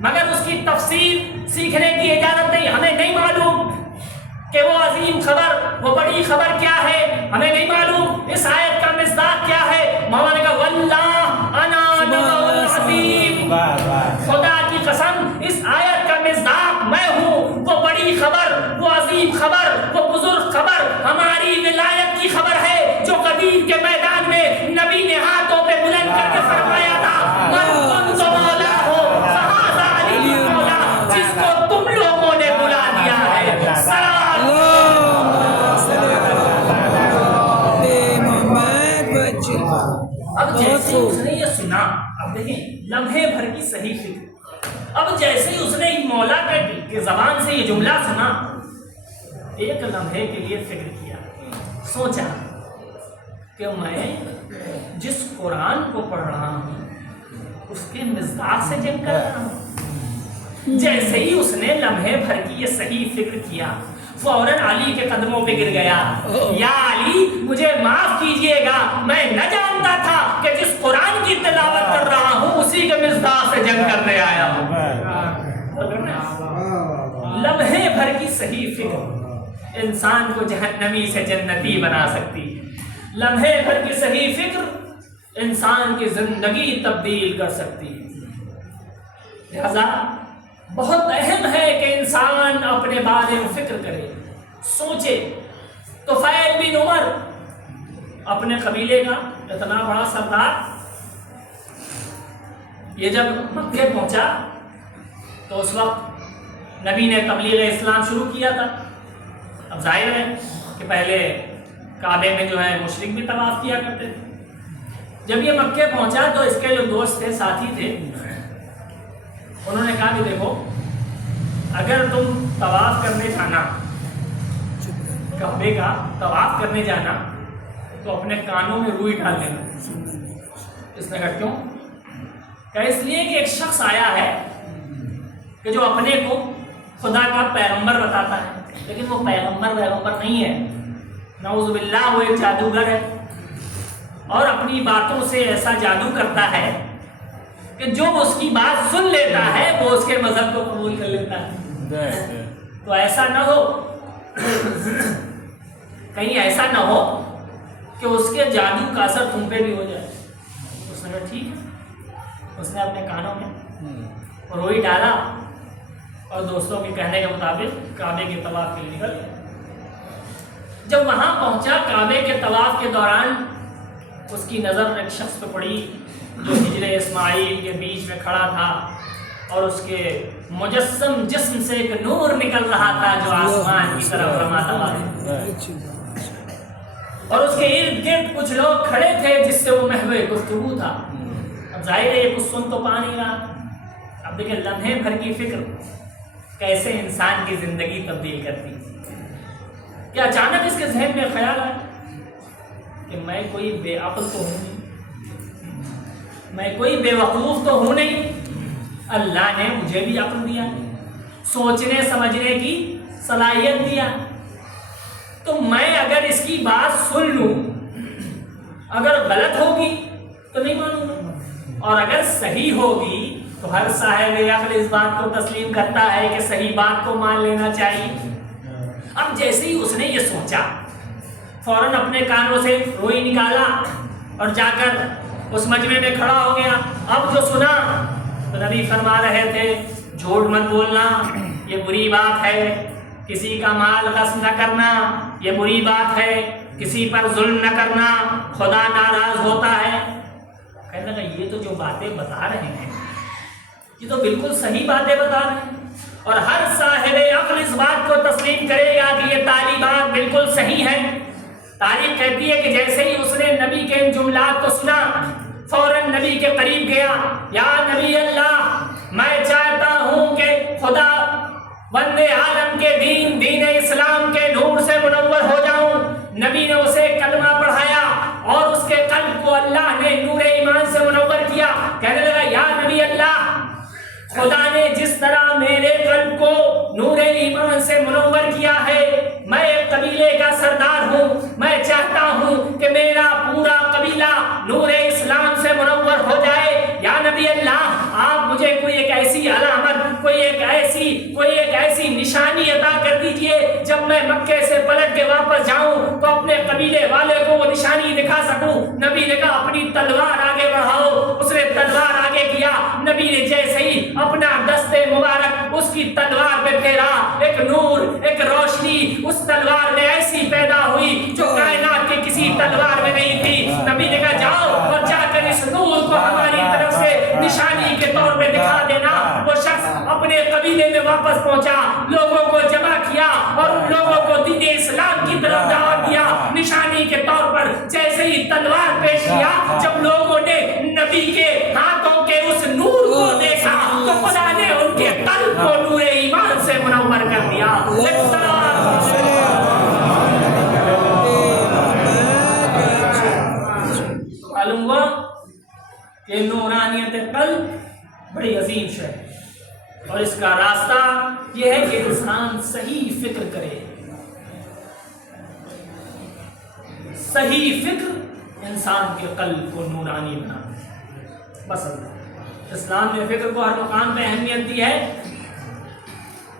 مگر اس کی تفسیر سیکھنے کی اجازت نہیں، ہمیں نہیں معلوم کہ وہ عظیم خبر، وہ بڑی خبر کیا ہے، ہمیں نہیں معلوم اس آیت کا مصداق کیا ہے۔ مولا نے کہا واللہ انا نبأ العظیم، خدا کی قسم اس آیت کا مصداق میں ہوں، وہ بڑی خبر، وہ عظیم خبر، وہ بزرگ خبر ہماری ولایت کی خبر ہے جو قدیر کے میدان میں نبی نے ہاتھوں پہ بلند کر کے فرمایا تھا من کنت مولاہ اب جیسے ہی اس نے یہ سنا، اب دیکھیں لمحے بھر کی صحیح فکر، اب جیسے ہی اس نے مولا کے زبان سے یہ جملہ سنا، ایک لمحے کے لیے فکر کیا، سوچا کہ میں جس قرآن کو پڑھ رہا ہوں اس کے مزداق سے جنگ کر رہا ہوں۔ جیسے ہی اس نے لمحے بھر کی یہ صحیح فکر کیا، فوراً علی کے قدموں پہ گر گیا، یا علی مجھے معاف کیجئے گا، میں نہ جانتا تھا کہ جس قرآن کی تلاوت کر رہا ہوں اسی کے مزداق سے جنگ کرنے آیا ہوں۔ لمحے بھر کی صحیح فکر انسان کو جہنمی سے جنتی بنا سکتی ہے، لمحے بھر کی صحیح فکر انسان کی زندگی تبدیل کر سکتی ہے۔ لہذا بہت اہم ہے کہ انسان اپنے بارے میں فکر کرے، سوچے۔ طفیل بن عمر اپنے قبیلے کا اتنا بڑا سردار، یہ جب مکے پہنچا تو اس وقت نبی نے تبلیغ اسلام شروع کیا تھا۔ اب ظاہر ہے کہ پہلے کعبے میں جو ہے مشرک بھی طواف کیا کرتے تھے۔ جب یہ مکے پہنچا تو اس کے جو دوست تھے، ساتھی تھے، انہوں نے کہا کہ دیکھو اگر تم طواف کرنے جانا، کعبے کا طواف کرنے جانا، تو اپنے کانوں میں روئی ڈال لینا۔ اس نے کہا کیوں؟ کہ اس لیے کہ ایک شخص آیا ہے کہ جو اپنے کو خدا کا پیغمبر بتاتا ہے، لیکن وہ پیغمبر نہیں ہے، نعوذ باللہ وہ ایک جادوگر ہے، اور اپنی باتوں سے ایسا جادو کرتا ہے کہ جو اس کی بات سن لیتا ہے وہ اس کے مذہب کو قبول کر لیتا ہے۔ تو ایسا نہ ہو، کہیں ایسا نہ ہو کہ اس کے جادو کا اثر تم پہ بھی ہو جائے۔ اس نے کہا ٹھیک ہے۔ اس نے اپنے کانوں میں روئی ڈالا اور دوستوں کے کہنے کے مطابق کعبے کے طواف کے لیے نکل گیا۔ جب وہاں پہنچا کعبے کے طواف کے دوران اس کی نظر ایک شخص پہ پڑی جو ہجر اسماعیل کے بیچ میں کھڑا تھا، اور اس کے مجسم جسم سے ایک نور نکل رہا تھا جو آسمان کی طرف رماتا ہوا، اور اس کے ارد گرد کچھ لوگ کھڑے تھے جس سے وہ محو گفتگو تھا۔ اب ظاہر ہے یہ کچھ سن تو پا نہیں رہا۔ اب دیکھیں لمحے بھر کی فکر کیسے انسان کی زندگی تبدیل کرتی ہے۔ کہ اچانک اس کے ذہن میں خیال آیا کہ میں کوئی بے عقل تو ہوں نہیں، میں کوئی بے وقوف تو ہوں نہیں، اللہ نے مجھے بھی عقل دیا، سوچنے سمجھنے کی صلاحیت دیا، تو میں اگر اس کی بات سن لوں، اگر غلط ہوگی تو نہیں مانوں گا، اور اگر صحیح ہوگی تو ہر صاحب عقل اس بات کو تسلیم کرتا ہے کہ صحیح بات کو مان لینا چاہیے۔ اب جیسے ہی اس نے یہ سوچا، فوراً اپنے کانوں سے روئی نکالا اور جا کر اس مجمع میں کھڑا ہو گیا۔ اب جو سنا تو نبی فرما رہے تھے جھوٹ مت بولنا، یہ بری بات ہے، کسی کا مال غصب نہ کرنا یہ بری بات ہے، کسی پر ظلم نہ کرنا، خدا ناراض ہوتا ہے۔ کہنے لگا یہ تو جو باتیں بتا رہے ہیں یہ تو بالکل صحیح باتیں بتا رہے ہیں، اور ہر صاحب عقل اس بات کو تسلیم کرے گا کہ یہ تعلیمات بالکل صحیح ہیں۔ تاریخ کہتی ہے کہ جیسے ہی اس نے نبی کے ان جملات کو سنا، فوراً نبی کے قریب گیا، یا نبی اللہ میں چاہتا ہوں کہ خدا بندے عالم کے دین اسلام کے نور سے منور ہو جاؤں۔ نبی نے اسے کلمہ پڑھایا اور اس کے قلب کو اللہ نے نور ایمان سے منور کیا۔ کہنے لگا یا نبی اللہ، خدا نے جس طرح میرے قلب کو نور ایمان سے منور کیا ہے، میں ایک قبیلے کا سردار ہوں، میں چاہتا ہوں کہ میرا پورا قبیلہ نور اسلام سے منور ہو جائے۔ یا نبی اللہ آپ مجھے کوئی ایک ایسی علامت، کوئی ایک ایسی نشانی عطا کر دیجئے جب میں مکے سے پلٹ کے واپس جاؤں تو اپنے قبیلے والے کو وہ نشانی دکھا سکوں۔ نبی نے کہا اپنی تلوار آگے بڑھاؤ۔ اس نے تلوار آگے کیا، نبی نے جیسے ہی اپنا دستے مبارک اس کی تلوار پہ پھیرا، ایک نور، ایک روشنی اس تلوار میں ایسی پیدا ہوئی جو کائنات کی کسی تلوار میں نہیں تھی۔ نبی نے کہا جاؤ اور جا کر اس نور کو ہماری طرف سے نشانی کے طور پہ دکھا دینا۔ وہ شخص اپنے قبیلے میں واپس پہنچا، لوگوں کو جمع کیا اور ان لوگوں کو دین اسلام کی طرف دعوت دیا۔ نشانی کے طور پر جیسے ہی تلوار پیش کیا، جب لوگوں نے نبی کے ہاتھوں کے اس نور کو دیکھا تو خدا نے ان کے قلب کو نور ایمان سے منور کر دیا۔ معلوم ہوا کہ نورانیت قلب بڑی عظیم شے ہے، اور اس کا راستہ یہ ہے کہ انسان صحیح فکر کرے۔ صحیح فکر انسان کے قلب کو نورانی بنا دے۔ بس اسلام نے فکر کو ہر مقام پہ اہمیت دی ہے،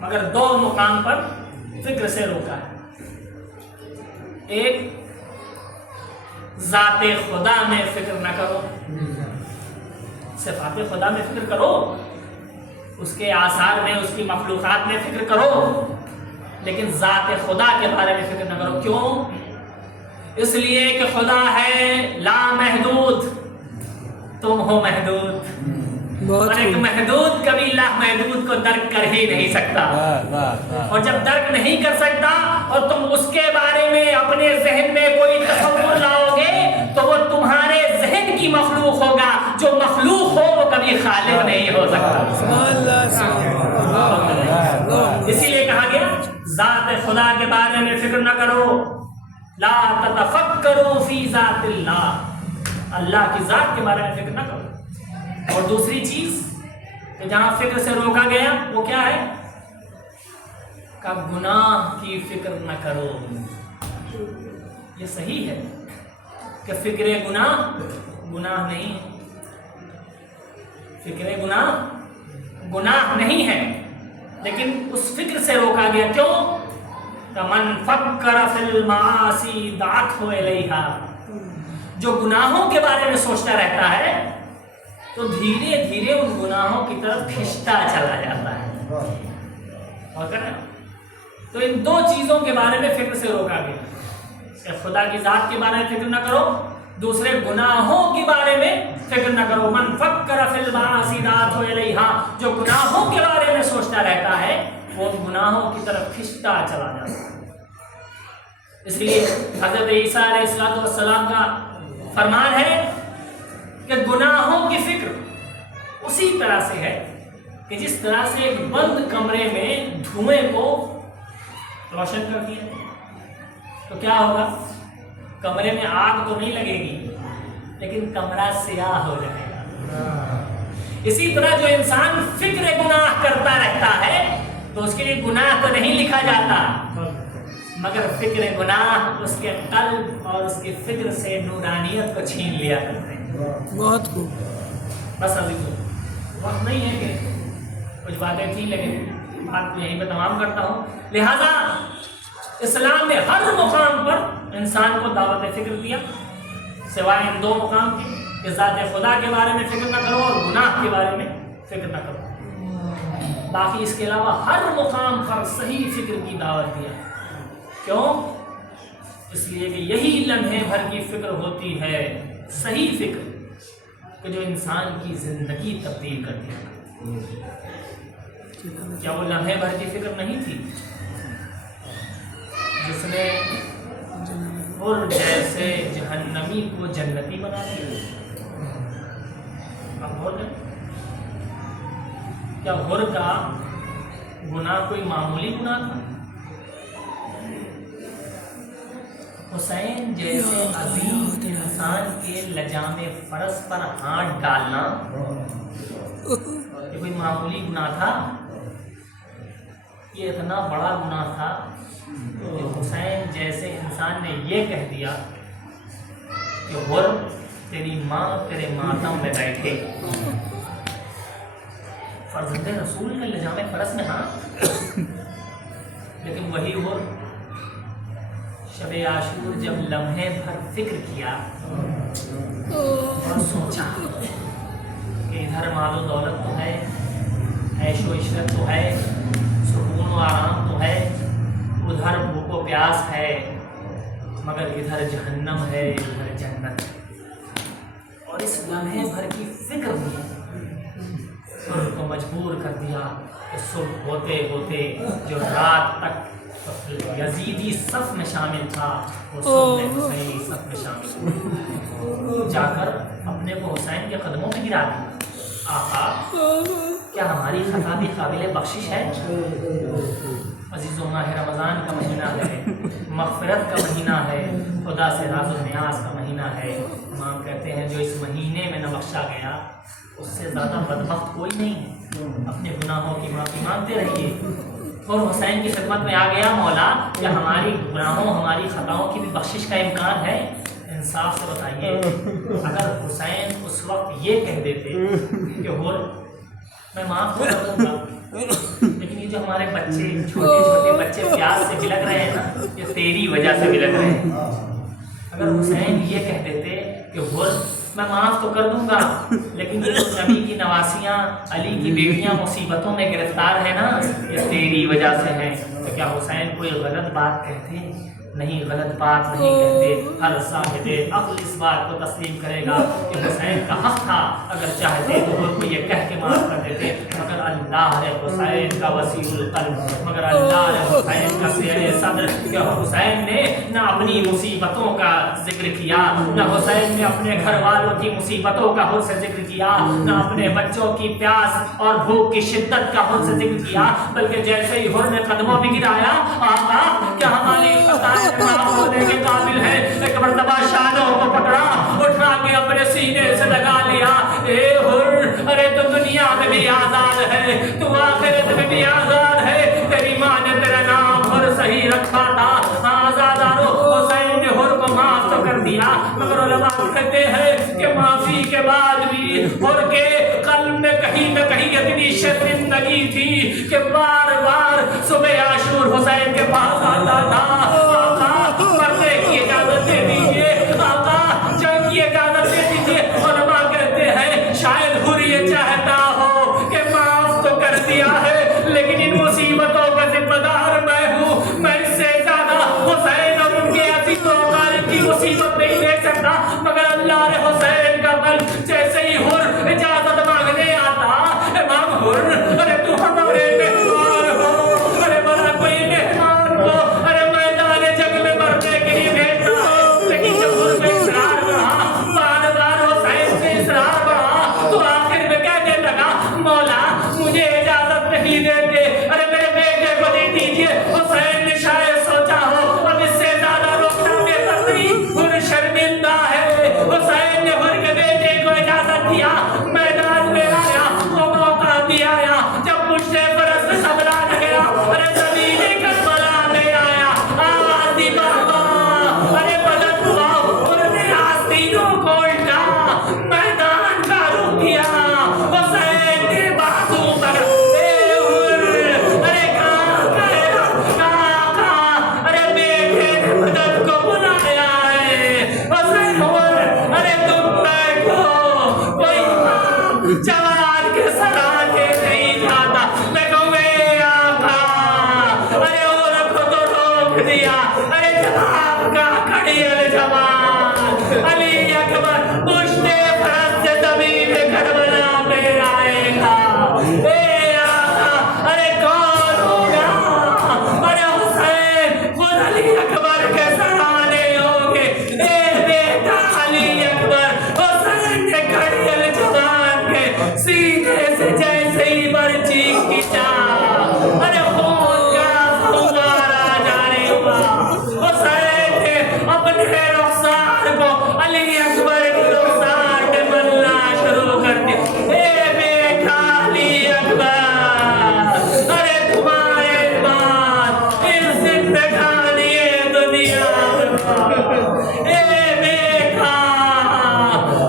مگر دو مقام پر فکر سے روکا ہے۔ ایک، ذات خدا میں فکر نہ کرو، صفات خدا میں فکر کرو، اس کے آثار میں، اس کی مخلوقات میں فکر کرو، لیکن ذات خدا کے بارے میں فکر نہ کرو۔ کیوں؟ اس لیے کہ خدا ہے لامحدود، تم ہو محدود، اور ایک محدود کبھی لا محدود کو درک کر ہی نہیں سکتا، اور جب درک نہیں کر سکتا اور تم اس کے بارے میں اپنے ذہن میں کوئی تصور لاؤ گے تو وہ تمہارے ذہن کی مخلوق ہوگا، جو مخلوق ہو وہ کبھی خالق نہیں ہو سکتا۔ اسی لیے کہا گیا ذات خدا کے بارے میں فکر نہ کرو، لا تتفکروا فی ذات اللہ، اللہ کی ذات کے بارے میں فکر نہ کرو۔ اور دوسری چیز کہ جہاں فکر سے روکا گیا وہ کیا ہے کہ گناہ کی فکر نہ کرو۔ یہ صحیح ہے کہ فکر گناہ نہیں ہے، فکر گناہ نہیں ہے، لیکن اس فکر سے روکا گیا۔ کیوں؟ کہ من فکر فی المعاصی دعتہ الیہا، جو گناہوں کے بارے میں سوچتا رہتا ہے تو دھیرے دھیرے ان گناہوں کی طرف کھنچتا چلا جاتا ہے۔ اور تو ان دو چیزوں کے بارے میں فکر سے روکا گیا کہ خدا کی ذات کے بارے میں فکر نہ کرو، دوسرے گناہوں کے بارے میں فکر نہ کرو۔ من فکر فی المعاصی دعتہ الیہا، جو گناہوں کے بارے میں سوچتا رہتا ہے وہ ان گناہوں کی طرف کھنچتا چلا جاتا ہے۔ اس لیے حضرت عیسیٰ علیہ السلام کا فرمان ہے کہ گناہوں کی فکر اسی طرح سے ہے کہ جس طرح سے ایک بند کمرے میں دھوئیں کو روشن کر دیا تو کیا ہوگا؟ کمرے میں آگ تو نہیں لگے گی لیکن کمرہ سیاہ ہو جائے گا۔ اسی طرح جو انسان فکر گناہ کرتا رہتا ہے تو اس کے لیے گناہ تو نہیں لکھا جاتا، مگر فکر گناہ اس کے قلب اور اس کی فکر سے نورانیت کو چھین لیا کرتے ہیں۔ بہت خوب۔ بس ابھی وقت نہیں ہے کہ کچھ باتیں تھیں، لیکن بات کو یہیں پہ تمام کرتا ہوں۔ لہذا اسلام نے ہر مقام پر انسان کو دعوت فکر دیا، سوائے ان دو مقام کے کہ ذات خدا کے بارے میں فکر نہ کرو اور گناہ کے بارے میں فکر نہ کرو۔ باقی اس کے علاوہ ہر مقام پر صحیح فکر کی دعوت دیا۔ کیوں؟ اس لیے کہ یہی لمحے بھر کی فکر ہوتی ہے، صحیح فکر کہ جو انسان کی زندگی تبدیل کر دیا۔ کیا وہ لمحے بھر کی فکر نہیں تھی جس نے حر جیسے جہنمی کو جنتی بنا دیا؟ اب حر کیا حر کا گناہ کوئی معمولی گناہ تھا؟ حسین جیسے عظیم انسان کے لجام فرس پر ہاتھ ڈالنا یہ کوئی معمولی گناہ تھا؟ یہ اتنا بڑا گناہ تھا کہ حسین جیسے انسان نے یہ کہہ دیا کہ حر تیری ماں تیرے ماتم میں بیٹھے۔ فرزند رسول کے لجام فرس میں ہاں، لیکن وہی حر شب عاشور جب لمحے بھر فکر کیا اور سوچا کہ ادھر مال و دولت تو ہے، عیش و عشرت تو ہے، سکون و آرام تو ہے، ادھر بھوک و پیاس ہے، مگر ادھر جہنم ہے، ادھر جنت ہے۔ اور اس لمحے بھر کی فکر میں کو مجبور کر دیا کہ صبح ہوتے ہوتے جو رات تک یزیدی صف میں شامل تھا وہ صبح میں حسینی صف میں شامل ہوا، جا کر اپنے کو حسین کے قدموں میں گرا دیا۔ آقا کیا ہماری خطا بھی قابل بخشش ہے؟ عزیزو، ماہ رمضان کا مہینہ ہے، مغفرت کا مہینہ ہے، خدا سے راز و نیاز کا مہینہ ہے۔ امام کہتے ہیں جو اس مہینے میں نہ بخشا گیا اس سے زیادہ بدبخت کوئی نہیں ہے۔ اپنے گناہوں کی معافی مانگتے رہیے۔ اور حسین کی خدمت میں آ گیا، مولا کیا ہماری گناہوں ہماری خطاؤں کی بھی بخشش کا امکان ہے؟ انصاف سے بتائیے، اگر حسین اس وقت یہ کہہ دیتے کہ ہو میں معاف کر دوں گا، لیکن یہ جو ہمارے بچے چھوٹے چھوٹے بچے پیاس سے بلک رہے ہیں نا، یہ تیری وجہ سے بلک رہے ہیں۔ اگر حسین یہ کہہ دیتے کہ میں معاف تو کر دوں گا، لیکن یہ نبی کی نواسیاں علی کی بیٹیاں مصیبتوں میں گرفتار ہیں نا، یہ تیری وجہ سے ہیں۔ تو کیا حسین کوئی غلط بات کہتے؟ نہیں، غلط بات نہیں کہتے۔ ہر صاحب عقل اس بات کو تسلیم کرے گا کہ حسین کا حق تھا، اگر چاہتے تو وہ کو یہ کہہ کے معاف کر دیتے، مگر اللہ ہے حسین کا وسیع القلب، مگر اللہ ہے حسین کا سیہ صدر، کہ حسین نے نہ اپنی مصیبتوں کا ذکر کیا، نہ حسین نے اپنے گھر والوں کی مصیبتوں کا خود سے ذکر کیا، نہ اپنے بچوں کی پیاس اور بھوک کی شدت کا خود سے ذکر کیا، بلکہ جیسے ہی حر نے قدموں میں گرایا، آقا کیا ہماری خطائیں معاف ہونے کے قابل ہے؟ ایک مرتبہ شانوں کو پکڑا، اٹھا کے اپنے سینے سے لگا لیا، اے حر، ارے تو دنیا میں بھی آزاد ہے، تو آخرت میں بھی آزاد ہے، تیری ماں نے تیرا نام حر صحیح رکھا تھا، آزادارو۔ حسین نے حر کو معاف تو کر دیا، مگر علماء کہتے ہیں کہ معافی کے بعد بھی حر کے قلب میں کہیں نہ کہیں اتنی شرمندگی تھی کہ بار بار صبح عاشور حسین کے پاس آتا تھا، مرنے کی اجازت دے دیجیے، آقا جنگ کی اجازت دے دیجیے۔ علماء کہتے ہیں شاید حر یہ چاہتا ہو کہ معاف تو کر دیا ہے، لیکن ان مصیبتوں کا ذمہ دار میں ہوں، میں اس سے زیادہ حسین اور ان کے عزیز و اقارب کی مصیبت نہیں دیکھ سکتا، مگر اللہ نے حسین کا قلب جیسے ہی حر اجازت مانگنے آتا، امام حر ارے تو ہمارے مہمان ہو، ارے بڑا کوئی مہمان ہو، ارے میدان جنگ میں مرنے کے لیے بھیجتا ہے، لیکن جب حر میں اصرار بڑھا، بار بار حسین سے اصرار بڑھا، تو آخر میں کہنے لگا مولا مجھے اجازت نہیں دیتے، ارے میرے بیٹے کو دے دیجیے۔ حسین نے شاید سوچا ہو اب اس سے زیادہ روکنا بہتر نہیں، حر شرمندہ ہے۔ حسین نے حر کے بیٹے کو اجازت دیا، میدان میں آیا، وہ موقع بھی آیا جب مجھے برس میں سبران گیا، ارے زمین کربلا میں آیا، آواز دی بابا، ارے بدن ہوا، حر نے آستینوں کو الٹا، میدان کا رخ کیا، حسین کے بازو پر اے حر، ارے کہاں گیا، کہاں، ارے بیٹے نے بدن کو بلایا ہے، حسین حر، ارے تم بیٹھو، کوئی ماں جوان کے سرانے نہیں جاتا، میں کہوں اے آقا، ارے عورت کو تو روک دیا، ارے جواب کا کھڑی الجوان، علی اکبر پشت فرس سے زمین کربلا میں آئے گا، اے آقا، ارے کون ہوگا، ارے حسین خود علی اکبر کے سرانے ہوں گے، اے بیٹا علی اکبر، حسین نے کھڑی الجوان کے سینے سے جیسے ہی برچی کھینچا، ارے خون کا فوارہ جاری ہوا، حسین نے اپنے رخسار کو علی اکبر کی رخسار میں ملنا شروع کر دیا، اے بیٹا علی اکبر، ارے تمہارے بعد اس زندگانی دنیا میں، اے بیٹا،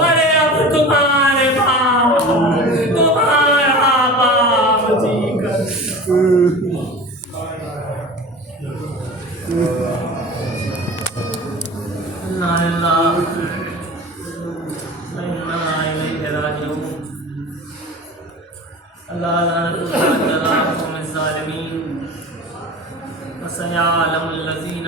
ارے اب تمہارے بعد تمہارا باپ جی کر اللہ لعنت اللہ علی الظالمین وسيعلم الذين